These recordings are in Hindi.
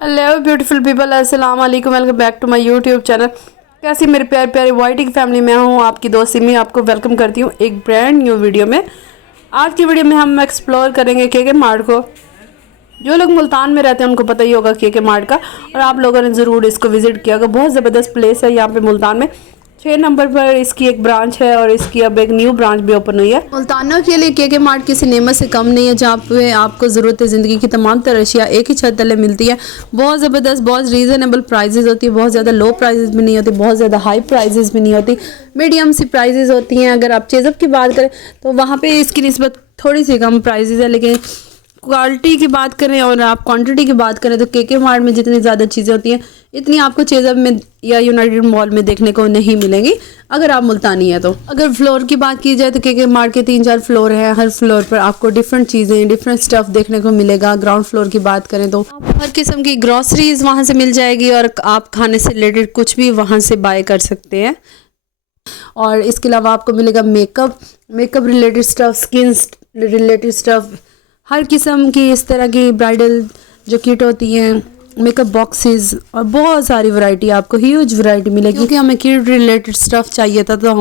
हेलो ब्यूटीफुल पीपल, अस्सलाम वालेकुम। Welcome back to my YouTube channel. कैसी मेरे प्यारे प्यारे वाइटी की फैमिली में हूँ आपकी दोस्त सिमी, आपको वेलकम करती हूँ एक ब्रांड न्यू वीडियो में। आज की वीडियो में हम एक्सप्लोर करेंगे के मार्ट को। जो लोग मुल्तान में रहते हैं उनको पता ही होगा के मार्ट का, और आप लोगों ने ज़रूर इसको विज़िट किया होगा। बहुत ज़बरदस्त प्लेस है यहाँ पे मुल्तान में। 6 नंबर पर इसकी एक ब्रांच है और इसकी अब एक न्यू ब्रांच भी ओपन हुई है। मुल्तानों के लिए के मार्ट किसी नेमत से कम नहीं है, जहाँ पे आपको ज़रूरत है ज़िंदगी की तमाम तरह अशिया एक ही छत तले मिलती है। बहुत ज़बरदस्त, बहुत रीज़नेबल प्राइजेज़ होती है। बहुत ज़्यादा लो प्राइजेज़ भी नहीं होती, बहुत ज़्यादा हाई प्राइजेज़ भी नहीं होती, मीडियम सी प्राइजेज़ होती हैं। अगर आप चेज़अप की बात करें तो वहाँ पर इसकी निस्बत थोड़ी सी कम प्राइजेज़ है, लेकिन क्वालिटी की बात करें और आप क्वांटिटी की बात करें तो के मार्ट में जितनी ज़्यादा चीज़ें होती हैं इतनी आपको चेज़अप में या यूनाइटेड मॉल में देखने को नहीं मिलेंगी अगर आप मुल्तानी है तो। अगर फ्लोर की बात की जाए तो के मार्ट के 3-4 फ्लोर हैं। हर फ्लोर पर आपको डिफरेंट चीज़ें, डिफरेंट स्टफ़ देखने को मिलेगा। ग्राउंड फ्लोर की बात करें तो हर किस्म की ग्रॉसरीज वहाँ से मिल जाएगी और आप खाने से रिलेटेड कुछ भी वहाँ से बाय कर सकते हैं। और इसके अलावा आपको मिलेगा makeup related stuff, skin related stuff, हर किस्म की इस तरह की ब्राइडल जो किट होती हैं, मेकअप बॉक्सेस, और बहुत सारी वैरायटी, आपको ह्यूज वैरायटी मिलेगी। क्योंकि हमें किड रिलेटेड स्टफ़ चाहिए था तो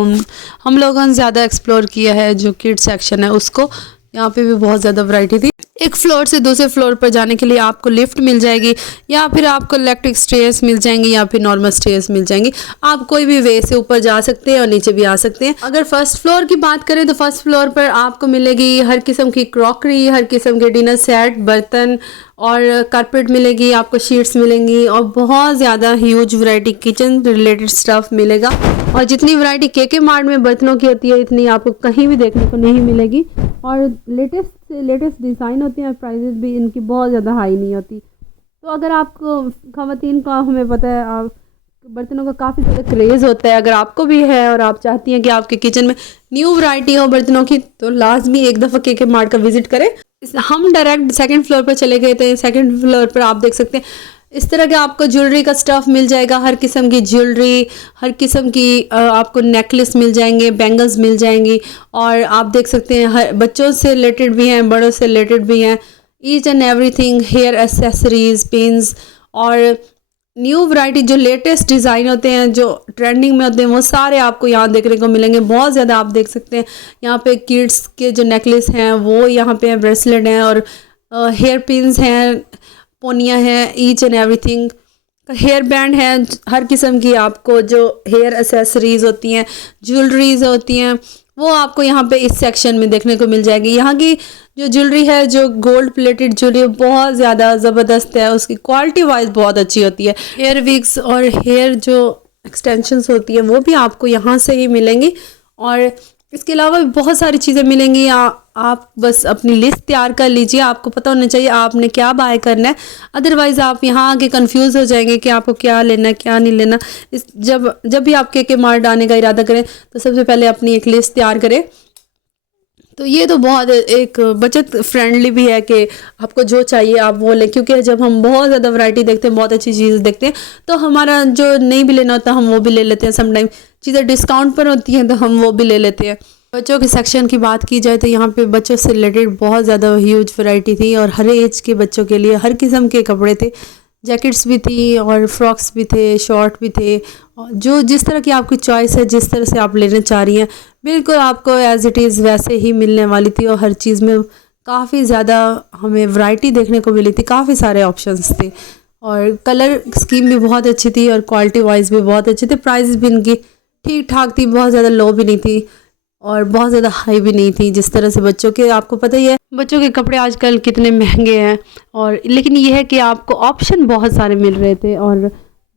हम लोगों ने ज़्यादा एक्सप्लोर किया है जो किड सेक्शन है उसको। यहाँ पे भी बहुत ज़्यादा वैरायटी थी। एक फ्लोर से दूसरे फ्लोर पर जाने के लिए आपको लिफ्ट मिल जाएगी, या फिर आपको इलेक्ट्रिक स्टेयर्स मिल जाएंगी, या फिर नॉर्मल स्टेयर्स मिल जाएंगी। आप कोई भी वे से ऊपर जा सकते हैं और नीचे भी आ सकते हैं। अगर फर्स्ट फ्लोर की बात करें तो फर्स्ट फ्लोर पर आपको मिलेगी हर किस्म की क्रॉकरी, हर किस्म के डिनर सेट, बर्तन और कारपेट मिलेगी, आपको शीट्स मिलेंगी और बहुत ज़्यादा huge variety kitchen related stuff मिलेगा। और जितनी वैरायटी के मार्ट में बर्तनों की होती है इतनी आपको कहीं भी देखने को नहीं मिलेगी। और लेटेस्ट से लेटेस्ट डिज़ाइन होते हैं और प्राइजेस भी इनकी बहुत ज़्यादा हाई नहीं होती। तो अगर आपको ख़वातीन का, हमें पता है, आप बर्तनों का काफ़ी ज़्यादा क्रेज़ होता है, अगर आपको भी है और आप चाहती हैं कि आपके किचन में न्यू वैरायटी हो बर्तनों की, तो लाजमी एक दफ़ा के मार्ट का विज़िट करें। हम डायरेक्ट सेकंड फ्लोर पर चले गए थे। सेकंड फ्लोर पर आप देख सकते हैं इस तरह का आपको ज्वेलरी का स्टफ़ मिल जाएगा। हर किस्म की ज्वेलरी, हर किस्म की आपको नेकलेस मिल जाएंगे, बैंगल्स मिल जाएंगी। और आप देख सकते हैं हर बच्चों से रिलेटेड भी हैं, बड़ों से रिलेटेड भी हैं, each and everything, hair accessories, pins और न्यू वैरायटी जो लेटेस्ट डिज़ाइन होते हैं, जो ट्रेंडिंग में होते हैं, वो सारे आपको यहाँ देखने को मिलेंगे। बहुत ज़्यादा आप देख सकते हैं यहाँ पे किड्स के जो नेकलेस हैं वो यहाँ पे हैं, ब्रेसलेट हैं और हेयर पिन्स हैं, पोनियाँ हैं, each and everything, hair band है, हर किस्म की आपको जो हेयर एसेसरीज होती हैं, ज्वेलरीज होती हैं, वो आपको यहाँ पे इस सेक्शन में देखने को मिल जाएगी। यहाँ की जो ज्वेलरी है, जो गोल्ड प्लेटेड ज्वेलरी, बहुत ज़्यादा ज़बरदस्त है, उसकी क्वालिटी वाइज बहुत अच्छी होती है। हेयर विग्स और हेयर जो एक्सटेंशंस होती हैं वो भी आपको यहाँ से ही मिलेंगी। और इसके अलावा भी बहुत सारी चीज़ें मिलेंगी। आप बस अपनी लिस्ट तैयार कर लीजिए, आपको पता होना चाहिए आपने क्या बाय करना है, अदरवाइज़ आप यहाँ आके कंफ्यूज हो जाएंगे कि आपको क्या लेना है क्या नहीं लेना। जब भी आप के मार्ट आने का इरादा करें तो सबसे पहले अपनी एक लिस्ट तैयार करें। तो ये तो बहुत एक बचत फ्रेंडली भी है कि आपको जो चाहिए आप वो लें, क्योंकि जब हम बहुत ज़्यादा वैरायटी देखते हैं, बहुत अच्छी चीज़ देखते हैं, तो हमारा जो नहीं भी लेना होता हम वो भी ले लेते हैं। समटाइम चीज़ें डिस्काउंट पर होती हैं तो हम वो भी ले लेते हैं। बच्चों के सेक्शन की बात की जाए तो यहाँ पे बच्चों से रिलेटेड बहुत ज़्यादा ह्यूज वैरायटी थी और हर एज के बच्चों के लिए हर किस्म के कपड़े थे। जैकेट्स भी थी और फ्रॉक्स भी थे, शॉर्ट भी थे, जो जिस तरह की आपकी चॉइस है, जिस तरह से आप लेना चाह रही हैं, बिल्कुल आपको एज़ इट इज़ वैसे ही मिलने वाली थी। और हर चीज़ में काफ़ी ज़्यादा हमें वैरायटी देखने को मिली थी, काफ़ी सारे ऑप्शंस थे और कलर स्कीम भी बहुत अच्छी थी और क्वालिटी वाइज भी बहुत अच्छे थे। प्राइस भी इनकी ठीक ठाक थी, बहुत ज़्यादा लो भी नहीं थी और बहुत ज़्यादा हाई भी नहीं थी। जिस तरह से बच्चों के, आपको पता ही है बच्चों के कपड़े आजकल कितने महंगे हैं, और लेकिन ये है कि आपको ऑप्शन बहुत सारे मिल रहे थे और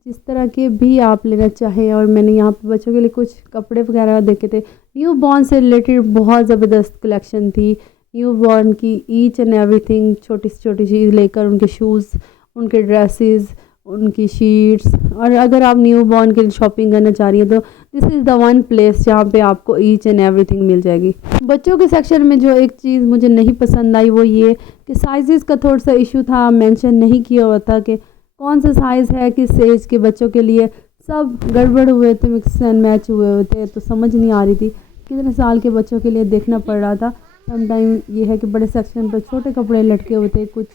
जिस तरह के भी आप लेना चाहें। और मैंने यहाँ पे बच्चों के लिए कुछ कपड़े वगैरह देखे थे। न्यू बॉर्न से रिलेटेड बहुत ज़बरदस्त कलेक्शन थी। न्यू बॉर्न की ईच एंड एवरीथिंग, छोटी से छोटी चीज़ लेकर उनके शूज़, उनके ड्रेसेस, उनकी शीट्स। और अगर आप न्यू बॉर्न के लिए शॉपिंग करना चाह रही हैं तो this is the one place जहाँ पे आपको ईच एंड एवरीथिंग मिल जाएगी। बच्चों के सेक्शन में जो एक चीज़ मुझे नहीं पसंद आई वो ये कि साइज़ का थोड़ा सा इशू था, मेंशन नहीं किया हुआ था कि कौन सा साइज़ है किस एज के बच्चों के लिए। सब गड़बड़ हुए थे, मिक्स एंड मैच हुए थे, तो समझ नहीं आ रही थी कितने साल के बच्चों के लिए देखना पड़ रहा था। समटाइम ये है कि बड़े सेक्शन पर छोटे कपड़े लटके हुए थे, कुछ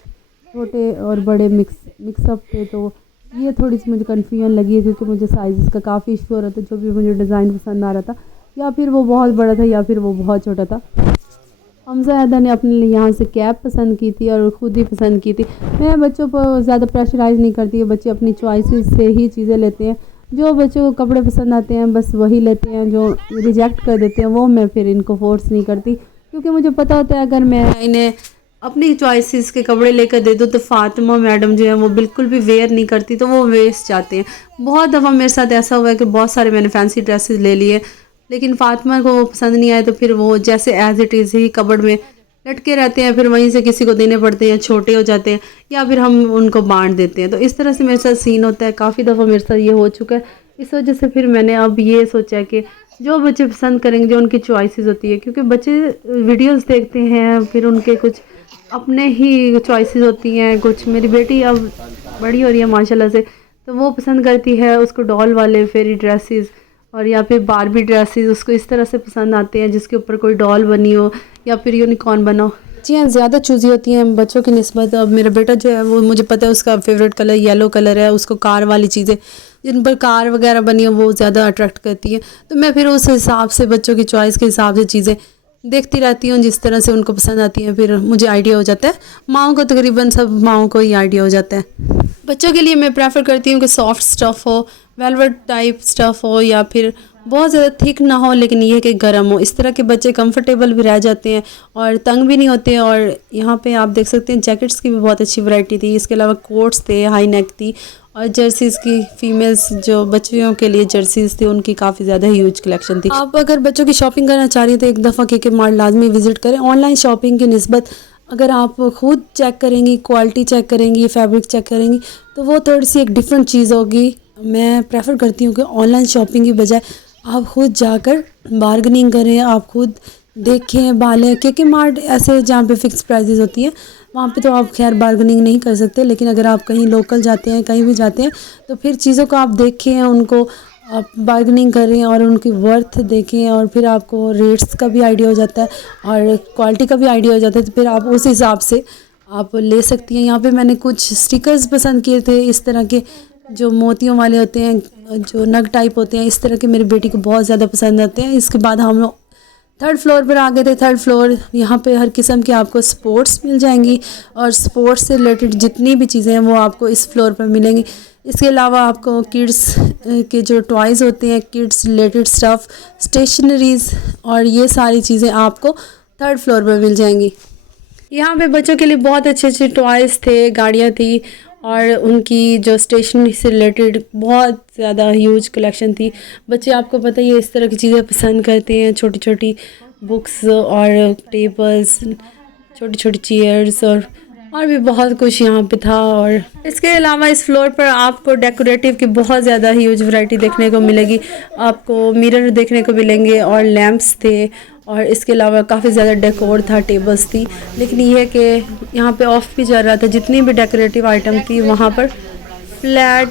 छोटे और बड़े मिक्सअप थे, तो ये थोड़ी सी मुझे कन्फ्यूजन लगी है क्योंकि मुझे साइज़ का काफ़ी इशू हो रहा था। जो भी मुझे डिज़ाइन पसंद आ रहा था, या फिर वो बहुत बड़ा था या फिर वो बहुत छोटा था। हमजा हैदर ने अपने लिए यहाँ से कैप पसंद की थी और ख़ुद ही पसंद की थी। मैं बच्चों को ज़्यादा प्रेशराइज़ नहीं करती है, बच्चे अपनी चॉइसेस से ही चीज़ें लेते हैं। जो बच्चों को कपड़े पसंद आते हैं बस वही लेते हैं, जो रिजेक्ट कर देते हैं वो मैं फिर इनको फोर्स नहीं करती, क्योंकि मुझे पता होता है अगर मैं इन्हें अपनी चॉइसेस के कपड़े लेकर दे दूँ तो फ़ातिमा मैडम जो है वो बिल्कुल भी वेयर नहीं करती, तो वो वेस्ट जाते हैं। बहुत दफ़ा मेरे साथ ऐसा हुआ है कि बहुत सारे मैंने फैंसी ड्रेसेस ले लिए, लेकिन फ़ातिमा को वो पसंद नहीं आए, तो फिर वो जैसे as it is he cupboard में लटके रहते हैं, फिर वहीं से किसी को देने पड़ते हैं, छोटे हो जाते हैं या फिर हम उनको बांट देते हैं। तो इस तरह से मेरे साथ सीन होता है, काफ़ी दफ़ा मेरे साथ ये हो चुका है। इस वजह से फिर मैंने अब ये सोचा कि जो बच्चे पसंद करेंगे, जो उनकी चॉइसेस होती है, क्योंकि बच्चे वीडियोस देखते हैं, फिर उनके कुछ अपने ही चॉइसेस होती हैं। कुछ मेरी बेटी अब बड़ी हो रही है माशाल्लाह से, तो वो पसंद करती है उसको डॉल वाले फेरी ड्रेसेस और या फिर बारबी ड्रेसेस, उसको इस तरह से पसंद आते हैं जिसके ऊपर कोई डॉल बनी हो या फिर यूनिकॉर्न बना हो। जी हाँ, ज़्यादा चूज़ी होती हैं बच्चों की निस्बत। अब मेरा बेटा जो है वो मुझे पता है उसका फेवरेट कलर येलो कलर है, उसको कार वाली चीज़ें जिन पर कार वगैरह बनी हो वो ज़्यादा अट्रैक्ट करती है। तो मैं फिर उस हिसाब से बच्चों की चॉइस के हिसाब से चीज़ें देखती रहती हूँ, जिस तरह से उनको पसंद आती है फिर मुझे आइडिया हो जाता है। माँओं को तकरीबन सब माँओं को ही आइडिया हो जाता है। बच्चों के लिए मैं प्रेफर करती हूँ कि सॉफ्ट स्टफ़ हो, वेलवेट टाइप स्टफ़ हो, या फिर बहुत ज़्यादा थिक ना हो लेकिन ये कि गर्म हो। इस तरह के बच्चे कंफर्टेबल भी रह जाते हैं और तंग भी नहीं होते। और यहाँ पे आप देख सकते हैं जैकेट्स की भी बहुत अच्छी वैरायटी थी। इसके अलावा कोट्स थे, हाई नेक थी, और जर्सीज़ की फ़ीमेल्स जो बच्चियों के लिए जर्सीज़ थी उनकी काफ़ी ज़्यादा ह्यूज कलेक्शन थी। आप अगर बच्चों की शॉपिंग करना चाह रही हैं तो एक दफ़ा के मार्ट लाजमी विज़िट करें। ऑनलाइन शॉपिंग की निस्बत अगर आप ख़ुद चेक करेंगी, क्वालिटी चेक करेंगी, फैब्रिक चेक करेंगी, तो वो थोड़ी सी एक डिफरेंट चीज़ होगी। मैं प्रेफर करती हूँ कि ऑनलाइन शॉपिंग की बजाय आप ख़ुद जाकर बार्गेनिंग करें, आप खुद देखें बालें। क्योंकि मार्ट ऐसे जहाँ पे फ़िक्स प्राइसेस होती हैं वहाँ पे तो आप खैर बार्गेनिंग नहीं कर सकते, लेकिन अगर आप कहीं लोकल जाते हैं, कहीं भी जाते हैं, तो फिर चीज़ों को आप देखें, उनको आप बार्गेनिंग करें और उनकी वर्थ देखें, और फिर आपको रेट्स का भी आइडिया हो जाता है और क्वालिटी का भी आइडिया हो जाता है। तो फिर आप उस हिसाब से आप ले सकती हैं। यहाँ पे मैंने कुछ स्टिकर्स पसंद किए थे, इस तरह के जो मोतियों वाले होते हैं, जो नग टाइप होते हैं, इस तरह के मेरी बेटी को बहुत ज़्यादा पसंद आते हैं। इसके बाद हम लोग थर्ड फ्लोर पर आ गए थे। थर्ड फ्लोर, यहाँ पे हर किस्म की आपको स्पोर्ट्स मिल जाएंगी और स्पोर्ट्स से रिलेटेड जितनी भी चीज़ें हैं वो आपको इस फ्लोर पर मिलेंगी। इसके अलावा आपको किड्स के जो टॉयज़ होते हैं, किड्स रिलेटेड स्टफ़, स्टेशनरीज़, और ये सारी चीज़ें आपको थर्ड फ्लोर पर मिल जाएंगी। यहाँ पे बच्चों के लिए बहुत अच्छे अच्छे टॉयज़ थे, गाड़ियाँ थी, और उनकी जो स्टेशनरी से रिलेटेड बहुत ज़्यादा ह्यूज कलेक्शन थी। बच्चे आपको पता ही है इस तरह की चीज़ें पसंद करते हैं, छोटी छोटी बुक्स और टेबल्स, छोटी छोटी चेयर्स, और भी बहुत कुछ यहाँ पे था। और इसके अलावा इस फ्लोर पर आपको डेकोरेटिव की बहुत ज़्यादा ह्यूज वैरायटी देखने को मिलेगी। आपको मिरर देखने को मिलेंगे और लैंप्स थे, और इसके अलावा काफ़ी ज़्यादा डेकोर था, टेबल्स थी। लेकिन ये है कि यहाँ पे ऑफ भी चल रहा था, जितनी भी डेकोरेटिव आइटम थी वहाँ पर फ्लैट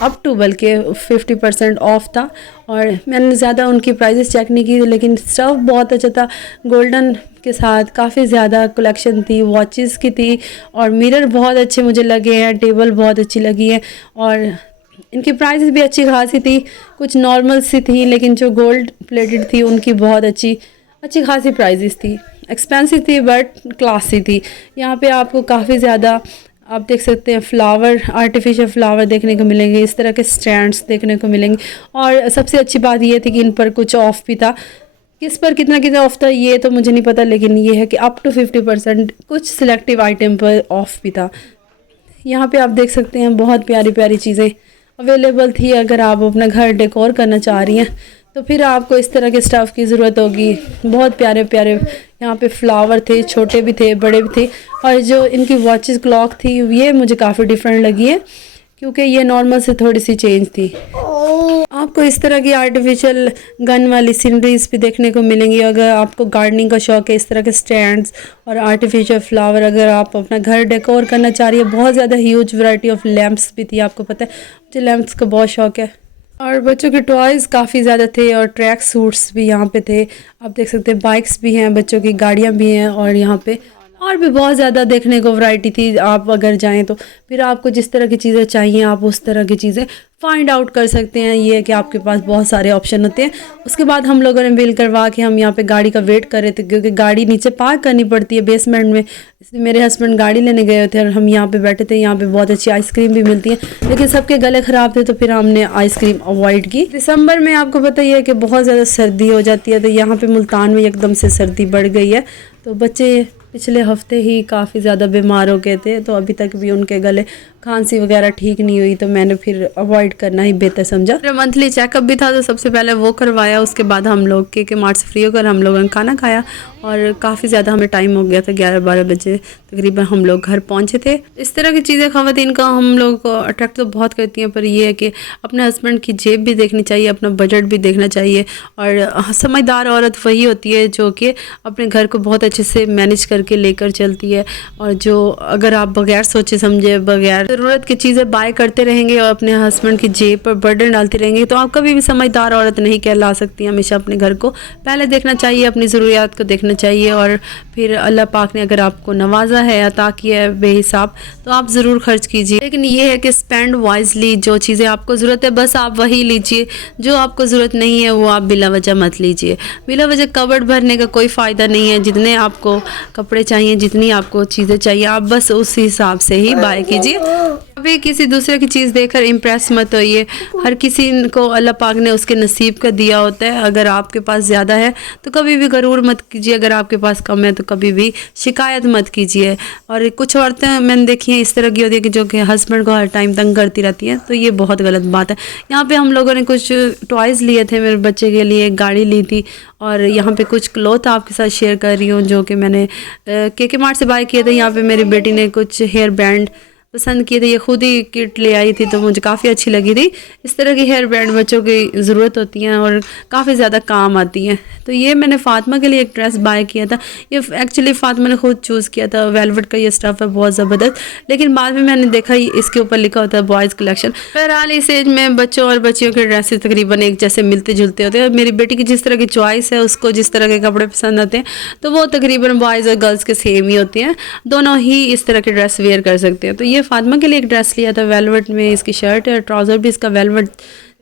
अप टू बल्कि 50% ऑफ था। और मैंने ज़्यादा उनकी प्राइसेस चेक नहीं की, लेकिन स्टफ़ बहुत अच्छा था। गोल्डन के साथ काफ़ी ज़्यादा कलेक्शन थी, वॉचेस की थी, और मिरर बहुत अच्छे मुझे लगे हैं, टेबल बहुत अच्छी लगी है, और इनकी प्राइसेस भी अच्छी खासी थी। कुछ नॉर्मल सी थी, लेकिन जो गोल्ड प्लेटेड थी उनकी बहुत अच्छी खासी प्राइसेस थी। एक्सपेंसिव थी बट क्लासी थी। यहाँ पे आपको काफ़ी ज़्यादा आप देख सकते हैं फ्लावर, आर्टिफिशियल फ्लावर देखने को मिलेंगे, इस तरह के स्टैंड्स देखने को मिलेंगे। और सबसे अच्छी बात ये थी कि इन पर कुछ ऑफ भी था। किस पर कितना कितना ऑफ था ये तो मुझे नहीं पता, लेकिन ये है कि अप टू 50% कुछ सिलेक्टिव आइटम पर ऑफ भी था। यहाँ पे आप देख सकते हैं बहुत प्यारी प्यारी चीज़ें अवेलेबल थी। अगर आप अपना घर डेकोर करना चाह रही हैं तो फिर आपको इस तरह के स्टफ़ की ज़रूरत होगी। बहुत प्यारे प्यारे यहाँ पे फ्लावर थे, छोटे भी थे, बड़े भी थे। और जो इनकी वॉचेस क्लॉक थी ये मुझे काफ़ी डिफरेंट लगी है, क्योंकि ये नॉर्मल से थोड़ी सी चेंज थी। आपको इस तरह की आर्टिफिशियल गन वाली सीनरीज भी देखने को मिलेंगी। अगर आपको गार्डनिंग का शौक़ है, इस तरह के स्टैंड्स और आर्टिफिशियल फ्लावर, अगर आप अपना घर डेकोर करना चाह रही है। बहुत ज़्यादा ह्यूज वैरायटी ऑफ लैंप्स भी थी, आपको पता है मुझे लैंप्स का बहुत शौक़ है। और बच्चों के टॉयज़ काफ़ी ज़्यादा थे, और ट्रैक सूट्स भी यहाँ पे थे। आप देख सकते हैं बाइक्स भी हैं, बच्चों की गाड़ियाँ भी हैं, और यहाँ पे और भी बहुत ज़्यादा देखने को वैरायटी थी। आप अगर जाएं तो फिर आपको जिस तरह की चीज़ें चाहिए आप उस तरह की चीज़ें फाइंड आउट कर सकते हैं। ये है कि आपके पास बहुत सारे ऑप्शन होते हैं। उसके बाद हम लोगों ने बिल करवा के हम यहाँ पे गाड़ी का वेट कर रहे थे, क्योंकि गाड़ी नीचे पार्क करनी पड़ती है बेसमेंट में, इसलिए मेरे हस्बैंड गाड़ी लेने गए थे और हम यहाँ पे बैठे थे। यहाँ पे बहुत अच्छी आइसक्रीम भी मिलती है, लेकिन सबके गले ख़राब थे तो फिर हमने आइसक्रीम अवॉइड की। दिसंबर में आपको पता ही है कि बहुत ज़्यादा सर्दी हो जाती है, तो यहाँ पर मुल्तान में एकदम से सर्दी बढ़ गई है। तो बच्चे पिछले हफ्ते ही काफ़ी ज़्यादा बीमार हो गए थे, तो अभी तक भी उनके गले खांसी वगैरह ठीक नहीं हुई, तो मैंने फिर अवॉइड करना ही बेहतर समझा। फिर मंथली चेकअप भी था तो सबसे पहले वो करवाया। उसके बाद हम लोग के मार्ट से फ्री होकर हम लोगों ने खाना खाया और काफ़ी ज़्यादा हमें टाइम हो गया था, 11-12 बजे तकरीबन हम लोग घर पहुँचे थे। इस तरह की चीज़ें ख़वातीन का हम लोग को अट्रैक्ट तो बहुत करती हैं, पर यह है कि अपने हस्बैंड की जेब भी देखनी चाहिए, अपना बजट भी देखना चाहिए। और समझदार औरत वही होती है जो कि अपने घर को बहुत अच्छे से मैनेज करके लेकर चलती है, और जो अगर आप बगैर सोचे समझे बगैर ज़रूरत की चीज़ें बाय करते रहेंगे और अपने हस्बैंड की जेब पर बर्डन डालती रहेंगे, तो आप कभी भी समझदार औरत नहीं कहला सकती। हमेशा अपने घर को पहले देखना चाहिए, अपनी ज़रूरियात को देखना चाहिए, और फिर अल्लाह पाक ने अगर आपको नवाजा है, अता किया है बेहिसाब, तो आप ज़रूर खर्च कीजिए। लेकिन ये है कि स्पेंड वाइजली, जो चीज़ें आपको ज़रूरत है बस आप वही लीजिए, जो आपको ज़रूरत नहीं है वो आप बिला वजह मत लीजिए। बिला वजह कबर्ड भरने का कोई फ़ायदा नहीं है। जितने आपको कपड़े चाहिए, जितनी आपको चीज़ें चाहिए, आप बस उस हिसाब से ही बाय कीजिए। कभी किसी दूसरे की चीज़ देखकर इम्प्रेस मत होइए। हर किसी को अल्लाह पाक ने उसके नसीब का दिया होता है। अगर आपके पास ज़्यादा है तो कभी भी गरूर मत कीजिए, अगर आपके पास कम है तो कभी भी शिकायत मत कीजिए। और कुछ औरतें मैंने देखी हैं इस तरह की होती है कि जो कि हस्बैंड को हर टाइम तंग करती रहती हैं, तो ये बहुत गलत बात है। यहाँ पे हम लोगों ने कुछ टॉयज़ लिए थे, मेरे बच्चे के लिए एक गाड़ी ली थी, और यहाँ पे कुछ क्लॉथ आपके साथ शेयर कर रही हूँ जो कि मैंने के मार्ट से बाय किए थे। यहाँ पे मेरी बेटी ने कुछ हेयर बैंड पसंद किए थे, ये खुद ही किट ले आई थी तो मुझे काफ़ी अच्छी लगी थी। इस तरह की हेयर बैंड बच्चों की ज़रूरत होती हैं और काफ़ी ज़्यादा काम आती हैं। तो ये मैंने फ़ातिमा के लिए एक ड्रेस बाय किया था। ये एक्चुअली फ़ातिमा ने खुद चूज़ किया था। वेलवेट का ये स्टफ़ है बहुत ज़बरदस्त, लेकिन बाद में मैंने देखा इसके ऊपर लिखा होता है बॉयज़ कलेक्शन। बहरहाल इस एज में बच्चों और बच्चियों के ड्रेसेस तकरीबन एक जैसे मिलते जुलते होते हैं। मेरी बेटी की जिस तरह की चॉइस है, उसको जिस तरह के कपड़े पसंद आते हैं, तो वो तकरीबन बॉयज़ और गर्ल्स के सेम ही होते हैं। दोनों ही इस तरह के ड्रेस वेयर कर सकते हैं। तो ये फातिमा के लिए एक ड्रेस लिया था वेलवेट में, इसकी शर्ट है, ट्राउज़र भी इसका वेलवेट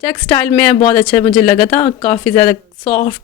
चेक स्टाइल में है, बहुत अच्छा मुझे लगा था। काफ़ी ज़्यादा सॉफ्ट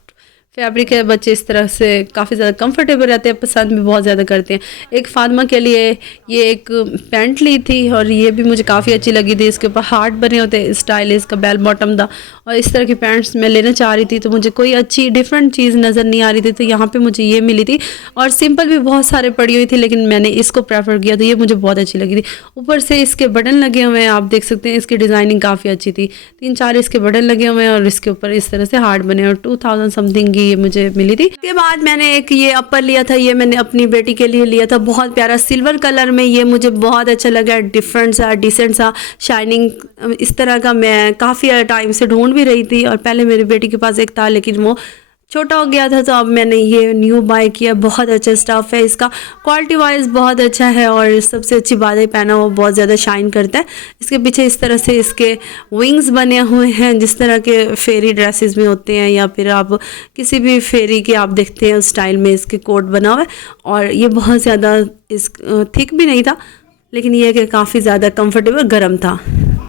फैब्रिक है, बच्चे इस तरह से काफ़ी ज़्यादा कंफर्टेबल रहते हैं, पसंद भी बहुत ज़्यादा करते हैं। एक फातिमा के लिए ये एक पैंट ली थी और ये भी मुझे काफ़ी अच्छी लगी थी। इसके ऊपर हार्ट बने होते, स्टाइल इसका बेल बॉटम था, और इस तरह की पैंट्स मैं लेना चाह रही थी तो मुझे कोई अच्छी डिफरेंट चीज़ नज़र नहीं आ रही थी, तो यहाँ पे मुझे ये मिली थी। और सिंपल भी बहुत सारे पड़ी हुई थी, लेकिन मैंने इसको प्रेफर किया, तो ये मुझे बहुत अच्छी लगी थी। ऊपर से इसके बटन लगे हुए हैं, आप देख सकते हैं, इसकी डिज़ाइनिंग काफ़ी अच्छी थी। 3-4 इसके बटन लगे हुए हैं और इसके ऊपर इस तरह से हार्ट बने, और 2000 समथिंग ये मुझे मिली थी। उसके बाद मैंने एक ये अपर लिया था, ये मैंने अपनी बेटी के लिए लिया था, बहुत प्यारा सिल्वर कलर में। ये मुझे बहुत अच्छा लगा, डिफरेंट सा, डिसेंट सा, शाइनिंग इस तरह का मैं काफ़ी टाइम से ढूंढ भी रही थी। और पहले मेरी बेटी के पास एक था लेकिन वो छोटा हो गया था, तो अब मैंने ये न्यू बाय किया। बहुत अच्छा स्टफ़ है इसका, क्वालिटी वाइज बहुत अच्छा है, और सबसे अच्छी बात है पहना वो बहुत ज़्यादा शाइन करता है। इसके पीछे इस तरह से इसके विंग्स बने हुए हैं, जिस तरह के फेरी ड्रेसेस में होते हैं, या फिर आप किसी भी फेरी के आप देखते हैं उस स्टाइल में इसके कोट बना हुआ है। और ये बहुत ज़्यादा थिक भी नहीं था, लेकिन यह कि काफ़ी ज़्यादा कंफर्टेबल गर्म था।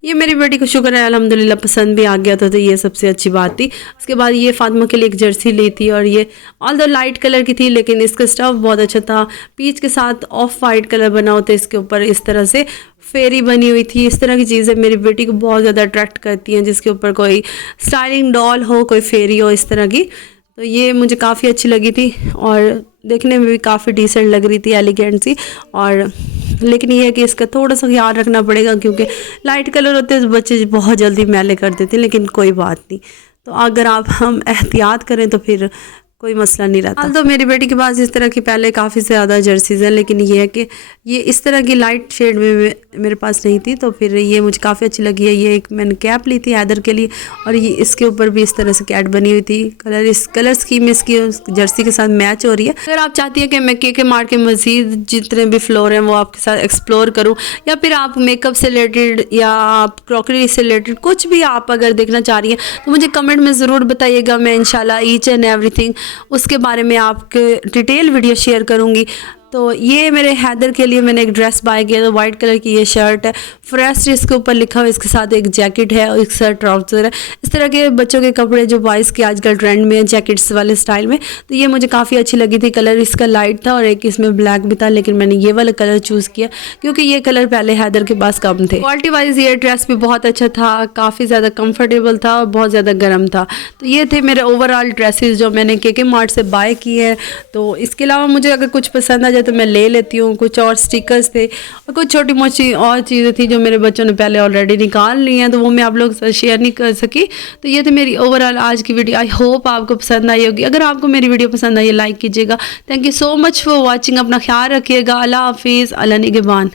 ये मेरी बेटी को शुक्र है अल्हम्दुलिल्लाह पसंद भी आ गया था, तो ये सबसे अच्छी बात थी। उसके बाद ये फातिमा के लिए एक जर्सी ली थी, और ये ऑल्दो लाइट कलर की थी, लेकिन इसका स्टफ़ बहुत अच्छा था। पीच के साथ ऑफ वाइट कलर बना होता है, इसके ऊपर इस तरह से फेरी बनी हुई थी। इस तरह की चीज़ें मेरी बेटी को बहुत ज़्यादा अट्रैक्ट करती हैं, जिसके ऊपर कोई स्टाइलिंग डॉल हो, कोई फेरी हो इस तरह की। तो ये मुझे काफ़ी अच्छी लगी थी और देखने में भी काफ़ी डिसेंट लग रही थी, एलिगेंट सी। और लेकिन ये है कि इसका थोड़ा सा ख्याल रखना पड़ेगा, क्योंकि लाइट कलर होते हैं तो बच्चे बहुत जल्दी मैले कर देते हैं, लेकिन कोई बात नहीं। तो अगर हम एहतियात करें तो फिर कोई मसला नहीं रहता। तो मेरी बेटी के पास इस तरह की पहले काफ़ी ज़्यादा जर्सीज़ हैं, लेकिन ये है कि ये इस तरह की लाइट शेड में मेरे पास नहीं थी, तो फिर ये मुझे काफ़ी अच्छी लगी है। ये एक मैंने कैप ली थी हैदर के लिए, और ये इसके ऊपर भी इस तरह से कैट बनी हुई थी। इस कलर स्कीम इसकी जर्सी के साथ मैच हो रही है। अगर आप चाहती हैं कि मैं के मार्ट के मज़ीद जितने भी फ्लोर हैं वो आपके साथ एक्सप्लोर करूँ, या फिर आप मेकअप से रिलेटेड या आप क्रॉकरी से रिलेटेड कुछ भी आप अगर देखना चाह रही हैं, तो मुझे कमेंट में ज़रूर बताइएगा। मैं इंशाल्लाह ईच एंड एवरीथिंग उसके बारे में आपके डिटेल वीडियो शेयर करूँगी। तो ये मेरे हैदर के लिए मैंने एक ड्रेस बाय किया, तो वाइट कलर की ये शर्ट है, फ्रेश इसके ऊपर लिखा हुआ है, इसके साथ एक जैकेट है और एक शर्ट ट्राउज़र है। इस तरह के बच्चों के कपड़े जो बॉयज़ के आजकल ट्रेंड में है जैकेट्स वाले स्टाइल में, तो ये मुझे काफ़ी अच्छी लगी थी। कलर इसका लाइट था और एक इसमें ब्लैक भी था, लेकिन मैंने ये वाला कलर चूज़ किया क्योंकि ये कलर पहले हैदर के पास कम थे। क्वालिटी वाइज ये ड्रेस भी बहुत अच्छा था, काफ़ी ज़्यादा कंफर्टेबल था और बहुत ज़्यादा गर्म था। तो ये थे मेरे ओवरऑल ड्रेसेस जो मैंने के मार्ट से बाय किए हैं। तो इसके अलावा मुझे अगर कुछ पसंद आ जाए तो मैं ले लेती हूँ। कुछ और स्टिकर्स थे और कुछ छोटी मोटी और चीज़ें थी जो मेरे बच्चों ने पहले ऑलरेडी निकाल ली हैं, तो वो मैं आप लोग से शेयर नहीं कर सकी। तो ये थी मेरी ओवरऑल आज की वीडियो। आई होप आपको पसंद आई होगी। अगर आपको मेरी वीडियो पसंद आई लाइक कीजिएगा। Thank you so much for watching. अपना ख्याल रखिएगा। अल्लाह हाफिज़। अल्लाह निगहबान।